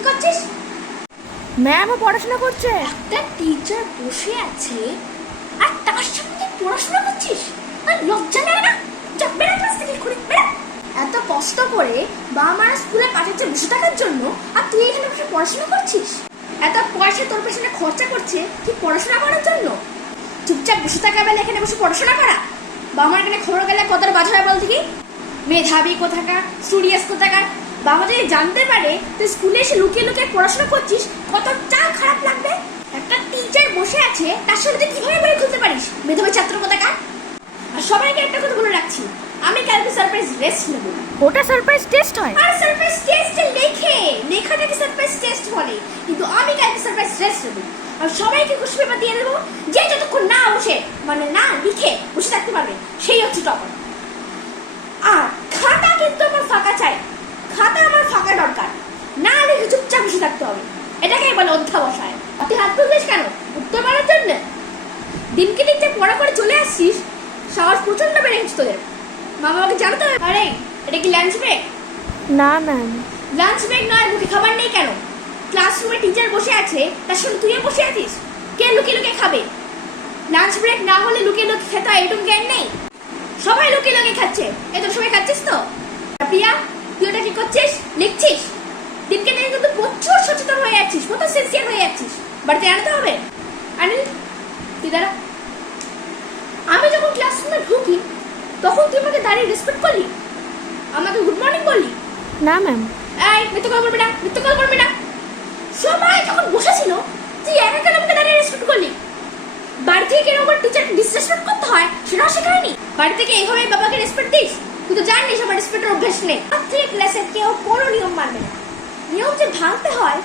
কি করছিস? ম্যামও পড়াশোনা করছে। একটা টিচার বসে আছে আর তার সামনে তুই পড়াশোনা করছিস? আর লজ্জা লাগে না? যা বেরো ক্লাস থেকে, ঘুরে বেরো। এত কষ্ট করে বাবা মারা স্কুলে পাঠাচ্ছে বসে থাকার জন্য, আর তুই এখানে বসে পড়াশোনা করছিস? এত পয়সা তোর পেছনে খরচা করছে তুই পড়াশোনা করার জন্য? চুপচাপ বসে থাকা বেলা এখানে বসে পড়াশোনা করা? বাবা মার এখানে খবর গেলে কতটা বাজে হয় বলতে কি? মেধাবী কোথাকার, স্টুডিয়াস কোথাকার, বাবা যদি জানতে পারে তুই স্কুলে এসে লুকিয়ে লুকিয়ে পড়াশোনা করছিস, কতটা খারাপ লাগবে। একটা টিচার বসে আছে, তার সামনে তুই কিভাবে বই খুলতে পারিস? মেধাবী ছাত্র কোথাকার। আর সবাইকে একটা কথা বলে রাখছি, আমি কালকে সারপ্রাইজ রেস্ট নেব। ওটা সারপ্রাইজ টেস্ট হয়? আর সারপ্রাইজ টেস্টে লেখাটাকে সারপ্রাইজ টেস্ট বলে, কিন্তু আমি কালকে সারপ্রাইজ রেস্ট নেব। আর সবাইকে খুশি পেপার দিয়ে দেবো, যে যতক্ষণ না বসে মানে না লিখে বসে থাকতে পারবে সেই হচ্ছে টপার। আর খাতা কিন্তু আমার ফাঁকা চাই, খাতা আমার ফাঁকা দরকার, না লিখে চুপচাপ বসে থাকতে হবে। এটাকে বলে অধ্যাবসায়। তুই হাত তুলছিস কেন? উত্তর পারার জন্য? দিনকে দিন যে পড়া করে চলে আসছিস, সাহস প্রচন্ড বেড়ে গেছে তোদের। মা বাবাকে জানাতে হবে। আরে এটা কি লাঞ্চ ব্রেক? না ম্যাম। লাঞ্চ ব্রেক নয়, মুখে খাবার নেই কেন? ক্লাসরুমে টিচার বসে আছে, তার সঙ্গে তুইও বসে আছিস, কে লুকিয়ে লুকিয়ে খাবে? লাঞ্চ ব্রেক না হলে লুকিয়ে লুকিয়ে খেতে হয়, এটুকু জ্ঞান নেই? সবাই লুকিয়ে লুকিয়ে খাচ্ছে, এই তো সবাই খাচ্ছিস তো। প্রিয়া, তুই ওটা কি করছিস? লিখছিস? দিনকে দিন কিন্তু প্রচুর সচেতন হয়ে যাচ্ছিস, কত সিনসিয়ার হয়ে যাচ্ছিস। বাড়িতে আনতে হবে। আনিল, তুই দাঁড়া। আমি যখন ক্লাসরুমে ঢুকি তখন তুই আমাকে দাঁড়িয়ে রেসপেক্ট করলি, আমাকে গুড মর্নিং বললি? না ম্যাম। এই মিথ্যা করবি না, মিথ্যা করবি না। সবাই যখন বসেছিল তুই একা কেন আমাকে দাঁড়িয়ে রেসপেক্ট করলি? বাড়ি থেকে কেন আমার টিচারকে ডিসরেসপেক্ট করতে হয় সেটাও শেখায়নি? বাড়ি থেকে এইভাবে বাবাকে রেসপেক্ট দিস? তুই তো জানিস আমার রেসপেক্টের অভ্যাস নেই। আর তুই ক্লাসে কেউ কোনো নিয়ম মানবে না, নিয়ম যে ভাঙতে হয়